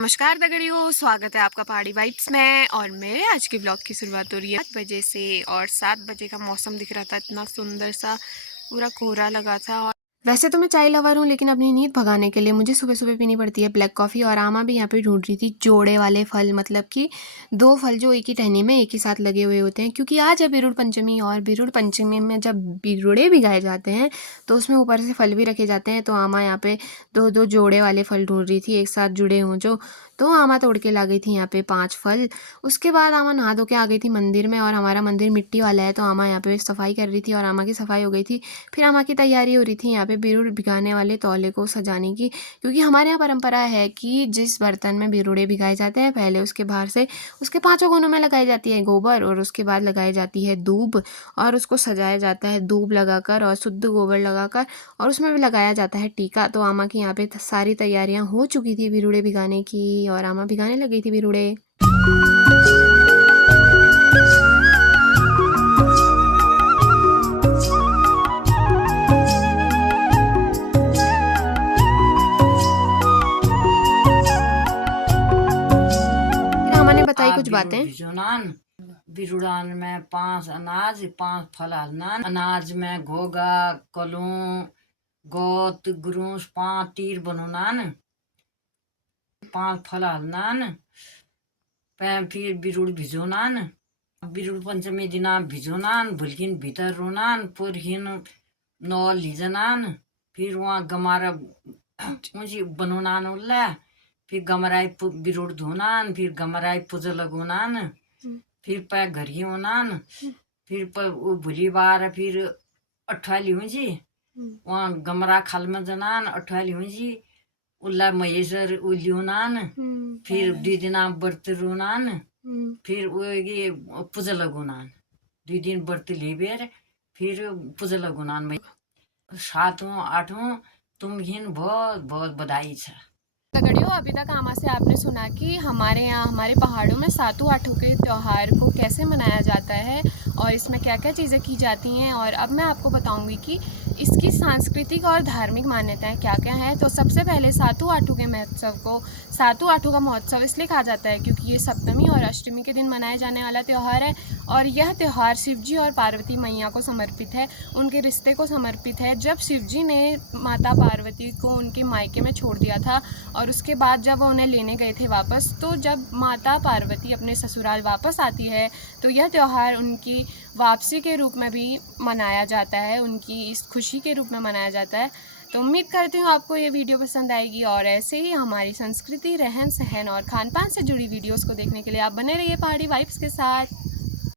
नमस्कार दगड़ियों, स्वागत है आपका पहाड़ी वाइब्स में। और मेरे आज के ब्लॉग की शुरुआत हो रही है 7 बजे से। और 7 बजे का मौसम दिख रहा था, इतना सुंदर सा, पूरा कोहरा लगा था। और वैसे तो मैं चाय लवर हूँ, लेकिन अपनी नींद भगाने के लिए मुझे सुबह सुबह पीनी पड़ती है ब्लैक कॉफ़ी। और आमा भी यहाँ पे ढूंढ रही थी जोड़े वाले फल, मतलब कि 2 फल जो एक ही टहनी में एक ही साथ लगे हुए होते हैं, क्योंकि आज है बिरुड़ पंचमी। और बिरुड़ पंचमी में जब बिरुड़े भिगाए जाते हैं तो उसमें ऊपर से फल भी रखे जाते हैं। तो आमा यहाँ पे 2-2 जोड़े वाले फल ढूंढ रही थी, एक साथ जुड़े हों जो। तो आमा तोड़ के ला गई थी यहाँ पे 5 फल। उसके बाद आमा नहा धो के आ गई थी मंदिर में। और हमारा मंदिर मिट्टी वाला है, तो आमा यहाँ पे सफाई कर रही थी और आमा की सफाई हो गई थी। फिर आमा की तैयारी हो रही थी यहाँ पे बिरुड़ भिगाने वाले तौले को सजाने की, क्योंकि हमारे यहाँ परंपरा है कि जिस बर्तन में बिरुड़े भिगाए जाते हैं, पहले उसके बाहर से उसके 5 कोनों में लगाई जाती है गोबर, और उसके बाद लगाई जाती है दूब, और उसको सजाया जाता है दूब लगाकर और शुद्ध गोबर लगाकर, और उसमें भी लगाया जाता है टीका। तो आमा की यहाँ पे सारी तैयारियां हो चुकी थी बिरुड़े भिगाने की, और आमा भिगाने लगी थी बिरुड़े। आमा ने बताई कुछ बातें। भिजोनान बिरुड़ान में 5 अनाज 5 फल हलनान। अनाज में घोगा कलूं गोत गुरूस 5 तीर बनोनान, 5 फल हलनान। फिर बिरुड़ भिजोनान। बिरुड़ पंचमी दिना भिजोनान, भुलकिन भीतर रोनान, पुरहिन नौ लीजनान। फिर वहाँ गमारा ऊँची बनोनान उल्ला। फिर गमराई बिरुड़ धोनान, फिर गमराई पूजा लगोनान, फिर पै घरी होनान। फिर वो भूली बार फिर अठवाली हुई वहाँ गमरा खाल में जनान, अठवाली हुई उल्ला महेश्वर उल्योनान। फिर 2 दिना व्रत रोनान, फिर वो ये पूजा लगोनान। 2 दिन व्रत लेबेर फिर पूजा लगोनान। 7वां 8वां तुम हिन बहुत बहुत बधाई छ। दगड़ियों, अभी तक आमा से आपने सुना कि हमारे यहाँ हमारे पहाड़ों में सातों आठों के त्यौहार को कैसे मनाया जाता है और इसमें क्या क्या चीज़ें की जाती हैं। और अब मैं आपको बताऊंगी कि इसकी सांस्कृतिक और धार्मिक मान्यताएं क्या क्या हैं। तो सबसे पहले सातों आठों के महोत्सव को सातों आठों का महोत्सव इसलिए कहा जाता है क्योंकि ये सप्तमी और अष्टमी के दिन मनाए जाने वाला त्यौहार है। और यह त्यौहार शिवजी और पार्वती मैया को समर्पित है, उनके रिश्ते को समर्पित है। जब शिवजी ने माता पार्वती को उनके मायके में छोड़ दिया था और उसके बाद जब वो उन्हें लेने गए थे वापस, तो जब माता पार्वती अपने ससुराल वापस आती है तो यह त्यौहार उनकी वापसी के रूप में भी मनाया जाता है, उनकी इस खुशी के रूप में मनाया जाता है। तो उम्मीद करती हूँ आपको ये वीडियो पसंद आएगी और ऐसे ही हमारी संस्कृति, रहन सहन और खान पान से जुड़ी वीडियोस को देखने के लिए आप बने रहिए पहाड़ी वाइब्स के साथ।